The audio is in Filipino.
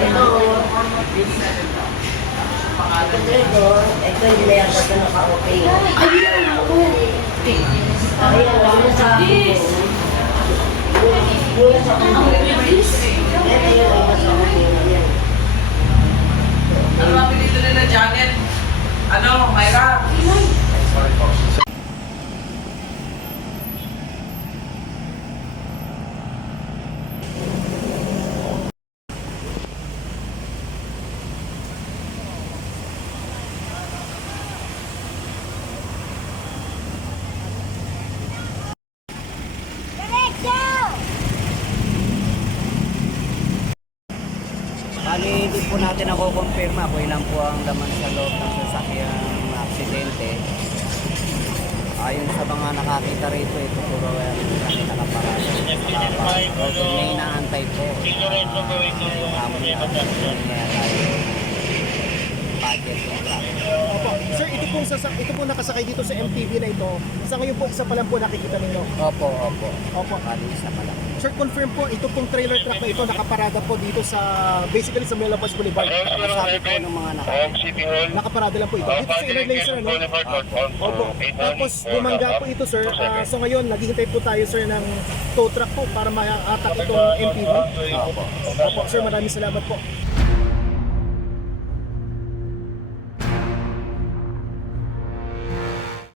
Ito hindi na yata ito naka-okay. Ayan ako. Ayan ako sa akin. Yung sa akin. Ito yung labas ako. Ano ba pinito nila, Janet? Ano, Myra? Sorry po. Bali, hindi po natin ako-confirma kung ilan po ang laman sa loob ng sasakyang aksidente. Ayon sa mga nakakita rito, ito puro kami nakaparada. So, may inaantay po. Hamon na tayo budget yung traffic. Opo. Sir, ito po nakasakay dito sa MTV na ito. Sa ngayon po, isa pa lang po nakikita ninyo. Opo, opo. Opo. Bali, isa pa lang. Sir, confirm po, ito pong trailer truck na ito nakaparada po dito sa, basically sa Melapaz Boulevard. Sabi po ng mga nakakita. Nakaparada lang po ito. Dito sa inner lane, sir, ano? Opo. Tapos bumangga po ito, sir. So ngayon, naghihintay po tayo, sir, ng tow truck po para ma-attack itong MTV. Opo. Opo, sir, maraming salamat po.